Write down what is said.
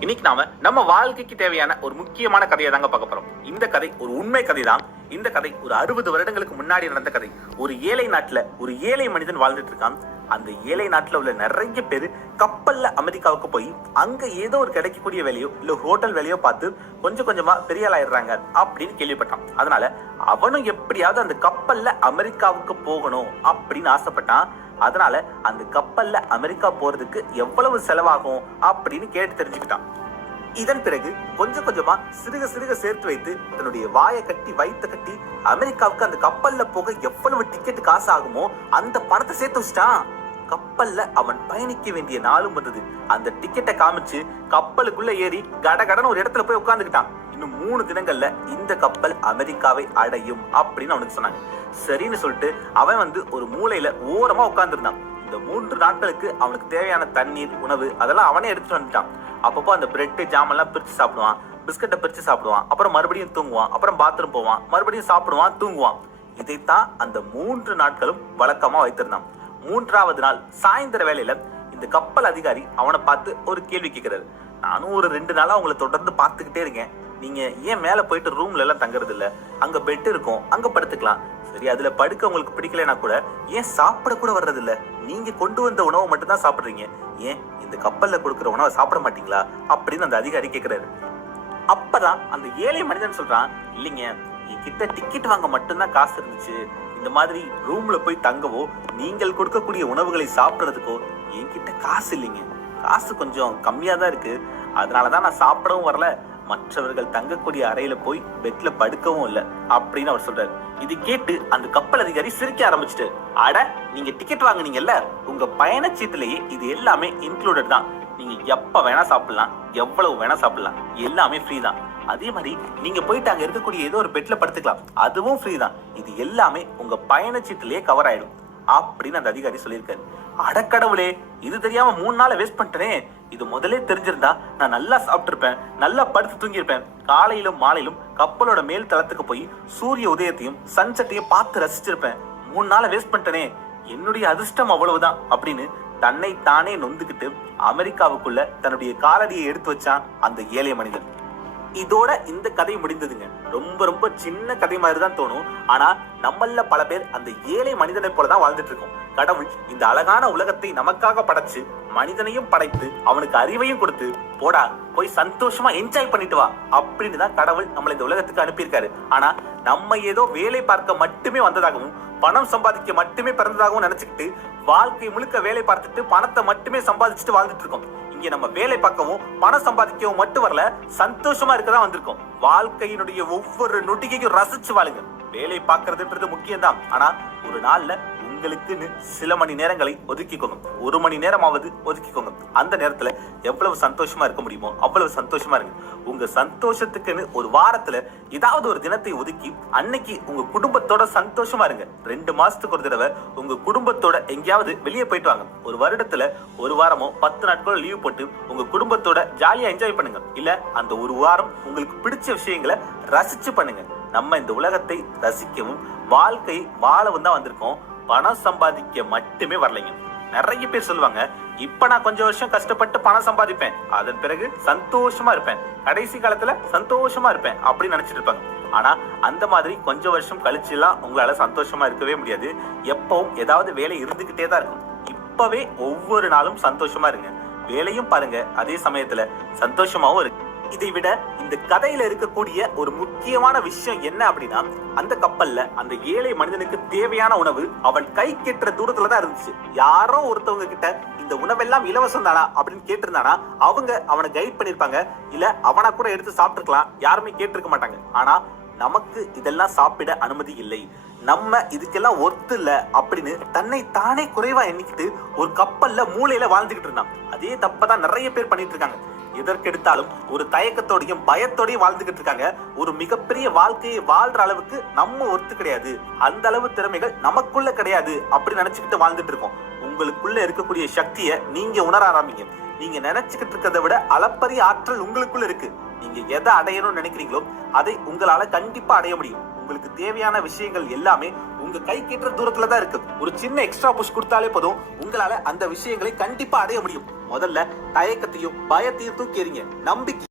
இன்னைக்கு நாம நம்ம வாழ்க்கைக்கு தேவையான ஒரு முக்கியமான கதையை தாங்க பார்க்க போறோம். இந்த கதை ஒரு உண்மை கதை தான் இந்த கதை ஒரு அறுபது வருடங்களுக்கு முன்னாடி நடந்த கதை. ஒரு ஏழை நாட்டுல ஒரு ஏழை மனிதன் வாழ்ந்துட்டு இருக்கான். அந்த ஏழை நாட்டுல உள்ள நிறைய பேர் கப்பல்ல அமெரிக்காவுக்கு போய் அங்க ஏதோ ஒரு கிடைக்கக்கூடிய வேலையோ இல்ல ஹோட்டல் வேலையோ பார்த்து கொஞ்சம் கொஞ்சமா பெரிய ஆளாயிடுறாங்க அப்படின்னு கேள்விப்பட்டான். அதனால அவனும் எப்படியாவது அந்த கப்பல்ல அமெரிக்காவுக்கு போகணும் அப்படின்னு ஆசைப்பட்டான். அதனால அந்த கப்பல்ல அமெரிக்கா போறதுக்கு எவ்வளவு செலவாகும் அப்படின்னு கேட்டு தெரிஞ்சுக்கிட்டான். இதன் பிறகு கொஞ்சம் கொஞ்சமா சிறுக சிறுக சேர்த்து வைத்து தன்னுடைய வாயை கட்டி வயித்த கட்டி அமெரிக்காவுக்கு அந்த கப்பல்ல போக எவ்வளவு டிக்கெட் காசு ஆகுமோ அந்த பணத்தை சேர்த்து வச்சிட்டான். கப்பல்ல அவன் பயணிக்க வேண்டிய நாளும் வந்தது. அந்த டிக்கெட்டை காமிச்சு கப்பலுக்குள்ள ஏறி கடகடன்னு ஒரு இடத்துல போய் உட்காந்துக்கிட்டான் இன்னும் மூணு தினங்கள்ல இந்த கப்பல் அமெரிக்காவை அடையும் அப்படின்னு அவனுக்கு சொன்னாங்க. சரின்னு சொல்லிட்டு அவன் வந்து ஒரு மூலையில ஓரமா உட்கார்ந்துருந்தான். இந்த மூன்று நாட்களுக்கு அவனுக்கு தேவையான தண்ணீர் உணவு அதெல்லாம் அவனே எடுத்துட்டு வந்துட்டான். அப்பப்போ அந்த பிரெட் ஜாமெல்லாம் பிரிச்சு சாப்பிடுவான். பிஸ்கட்டை பிரிச்சு சாப்பிடுவான். அப்புறம் மறுபடியும் தூங்குவான். அப்புறம் பாத்ரூம் போவான். மறுபடியும் சாப்பிடுவான் தூங்குவான். இதைத்தான் அந்த மூன்று நாட்களும் வழக்கமா வைத்திருந்தான். மூன்றாவது நாள் சாயந்தர வேலையில இந்த கப்பல் அதிகாரி அவனை பார்த்து ஒரு கேள்வி கேட்கிறாரு நானும் ஒரு ரெண்டு நாளா உங்களை தொடர்ந்து பார்த்துக்கிட்டே இருக்கேன். நீங்க ஏன் மேல போயிட்டு ரூம்ல எல்லாம் தங்குறது இல்ல? அங்க பெட் இருக்கும். அங்க படுத்துக்கலாம். சரி அதுல படுக்க உங்களுக்கு பிடிக்கலனா கூட ஏன் சாப்பிட கூட வர்றது இல்ல? நீங்க கொண்டு வந்த உணவை மட்டும் தான் சாப்பிடுறீங்க. ஏன் இந்த கப்பல்ல கொடுக்குற உணவை சாப்பிட மாட்டீங்களா? அப்படின்னு அந்த அதிகாரி கேக்குறாரு. அப்பதான் அந்த ஏழை மனிதன் சொல்றான் இல்லைங்க என்கிட்ட டிக்கெட் வாங்க மட்டும்தான் காசு இருந்துச்சு. இந்த மாதிரி ரூம்ல போய் தங்கவோ நீங்கள் கொடுக்கக்கூடிய உணவுகளை சாப்பிடுறதுக்கோ என்கிட்ட காசு இல்லைங்க. காசு கொஞ்சம் கம்மியா தான் இருக்கு. அதனாலதான் நான் சாப்பிடவும் வரல. மற்றவர்கள் தங்கக்கூடிய அறையில போய் பெட்ல படுக்கவும் இல்ல அப்படின்னு அவர் சொல்றாரு. இது கேட்டு அந்த கப்பல் அதிகாரி சிரிக்க ஆரம்பிச்சிட்டு அட நீங்க டிக்கெட் வாங்குனீங்கல்ல? உங்க பயணச்சீட்டுலயே இது எல்லாமே இன்க்ளூடட் தான். நீங்கள் எப்போ வேணால் சாப்பிட்லாம் எவ்வளவு வேணால் சாப்பிடலாம் எல்லாமே ஃப்ரீ தான். அதே மாதிரி நீங்கள் போயிட்டு அங்கே இருக்கக்கூடிய ஏதோ ஒரு பெட்டில் படுத்துக்கலாம். அதுவும் ஃப்ரீ தான். இது எல்லாமே உங்கள் பயணச்சீட்டுலயே கவர் ஆயிடும். அப்படின்னு அந்த அதிகாரி சொல்லியிருக்காரு. அடக்கடவுளே இது தெரியாம மூணு நாளை வேஸ்ட் பண்ணிட்டேனே. இது முதலே தெரிஞ்சிருந்தா நான் நல்லா சாப்பிட்டிருப்பேன் நல்லா படுத்து தூங்கியிருப்பேன். காலையிலும் மாலையிலும் கப்பலோட மேல் தளத்துக்கு போய் சூரிய உதயத்தையும் சன்செட்டையும் பார்த்து ரசிச்சிருப்பேன். மூணு நாளை வேஸ்ட் பண்ணிட்டேனே. என்னுடைய அதிர்ஷ்டம் அவ்வளவுதான் அப்படின்னு தன்னை தானே நொந்துக்கிட்டு அமெரிக்காவுக்குள்ள தன்னுடைய காலடியை எடுத்து வச்சான் அந்த ஏழை மனிதன். இதோட இந்த கதை முடிந்ததுங்க. ரொம்ப ரொம்ப சின்ன கதை மாதிரி தான் தோணும். ஆனா நம்மள பல பேர் அந்த ஏழை மனிதனை போல தான் வாழ்ந்துட்டு இருக்கோம். கடவுள் இந்த அழகான உலகத்தை நமக்காக படைச்சு மனிதனையும் படைத்து அவனுக்கு அறிவையும் கொடுத்து போடா போய் சந்தோஷமா என்ஜாய் பண்ணிட்டு வா அப்படின்னு தான் கடவுள் நம்மளை இந்த உலகத்துக்கு அனுப்பியிருக்காரு. ஆனா நம்ம ஏதோ வேலை பார்க்க மட்டுமே வந்ததாகவும் பணம் சம்பாதிக்க மட்டுமே பிறந்ததாகவும் நினைச்சுக்கிட்டு வாழ்க்கை முழுக்க வேலை பார்த்துட்டு பணத்தை மட்டுமே சம்பாதிச்சுட்டு வாழ்ந்துட்டு இருக்கோம். இங்க நம்ம வேலை பார்க்கவும் பணம் சம்பாதிக்கவும் மட்டும் வரல சந்தோஷமா இருக்கதான் வந்திருக்கோம். வாழ்க்கையினுடைய ஒவ்வொரு நொட்டிகையும் ரசிச்சு வாழுங்க. வேலை பார்க்கறதுன்றது முக்கியம்தான். ஆனா ஒரு நாள்ல உங்களுக்குன்னு சில மணி நேரங்களை ஒதுக்கிக்கோங்க. ஒரு மணி நேரமாவது ஒதுக்கிக்கோங்க. அந்த நேரத்துல எவ்வளவு சந்தோஷமா இருக்க முடியுமோ அவ்வளவு சந்தோஷமா இருங்க. உங்க சந்தோஷத்துக்குன்னு ஒரு வாரத்துல ஏதாவது ஒரு தினத்தை ஒதுக்கி அன்னைக்கு உங்க குடும்பத்தோட சந்தோஷமா இருங்க. ரெண்டு மாசத்துக்கு ஒரு தடவை உங்க குடும்பத்தோட எங்கேயாவது வெளியே போயிட்டு வாங்க. ஒரு வருடத்துல ஒரு வாரமோ பத்து நாட்களோ லீவ் போட்டு உங்க குடும்பத்தோட ஜாலியா என்ஜாய் பண்ணுங்க. இல்ல அந்த ஒரு வாரம் உங்களுக்கு பிடிச்ச விஷயங்களை ரசிச்சு பண்ணுங்க. நம்ம இந்த உலகத்தை ரசிக்கவும் வாழ்க்கை வாழவும் தான் வந்திருக்கோம். பணம் சம்பாதிக்க மட்டுமே வரலைங்க. நிறைய பேர் சொல்லுவாங்க இப்ப நான் கொஞ்சம் வருஷம் கஷ்டப்பட்டு பணம் சம்பாதிப்பேன். அதன் பிறகு சந்தோஷமா இருப்பேன். கடைசி காலத்துல சந்தோஷமா இருப்பேன். அப்படின்னு நினைச்சிட்டு இருப்பாங்க. ஆனா அந்த மாதிரி கொஞ்சம் வருஷம் கழிச்சு எல்லாம் உங்களால சந்தோஷமா இருக்கவே முடியாது. எப்பவும் ஏதாவது வேலை இருந்துகிட்டே தான் இருக்கும். இப்பவே ஒவ்வொரு நாளும் சந்தோஷமா இருங்க. வேலையும் பாருங்க. அதே சமயத்துல சந்தோஷமாவும் இருக்கு. இதை விட இந்த கதையில இருக்கக்கூடிய ஒரு முக்கியமான விஷயம் என்ன அப்படின்னா அந்த கப்பல்ல அந்த ஏழை மனிதனுக்கு தேவையான உணவு அவன் கை கெட்டுற தூரத்துல தான் இருந்துச்சு. யாரோ ஒருத்தவங்க கிட்ட இந்த உணவெல்லாம் இலவசம் தானா? அப்படின்னு கேட்டிருந்தானா அவங்க அவனை கைட் பண்ணிருப்பாங்க இல்ல அவனா கூட எடுத்து சாப்பிட்டுருக்கலாம். யாருமே கேட்டிருக்க மாட்டாங்க. ஆனா நமக்கு இதெல்லாம் சாப்பிட அனுமதி இல்லை. நம்ம இதுக்கெல்லாம் ஒத்து இல்ல அப்படின்னு தன்னை தானே குறைவா எண்ணிக்கிட்டு ஒரு கப்பல்ல மூலையில வாழ்ந்துகிட்டு இருந்தான். அதே தப்பதான் நிறைய பேர் பண்ணிட்டு இருக்காங்க. எதற்கெடுத்தாலும் ஒரு தயக்கத்தோடையும் பயத்தோடையும் வாழ்ந்துகிட்டு இருக்காங்க. ஒரு மிகப்பெரிய வாழ்க்கையை வாழ்ற அளவுக்கு நம்ம ஒர்த்து கிடையாது. அந்த அளவு திறமைகள் நமக்குள்ள கிடையாது அப்படி நினைச்சுக்கிட்டு வாழ்ந்துட்டு இருக்கோம். உங்களுக்குள்ள இருக்கக்கூடிய சக்தியை நீங்க உணர ஆரம்பிங்க. நீங்க நினைச்சுக்கிட்டு இருக்கிறத விட அளப்பரிய ஆற்றல் உங்களுக்குள்ள இருக்கு. நீங்க எதை அடையணும்னு நினைக்கிறீங்களோ அதை உங்களால கண்டிப்பா அடைய முடியும். உங்களுக்கு தேவையான விஷயங்கள் எல்லாமே உங்க கை கேட்டுற தூரத்துல தான் இருக்கு ஒரு சின்ன எக்ஸ்ட்ரா புஷ் கொடுத்தாலே போதும். உங்களால அந்த விஷயங்களை கண்டிப்பா அடைய முடியும். முதல்ல தயக்கத்தையும் பயத்தையும் தூக்கி எறிங்க நம்பிக்கை.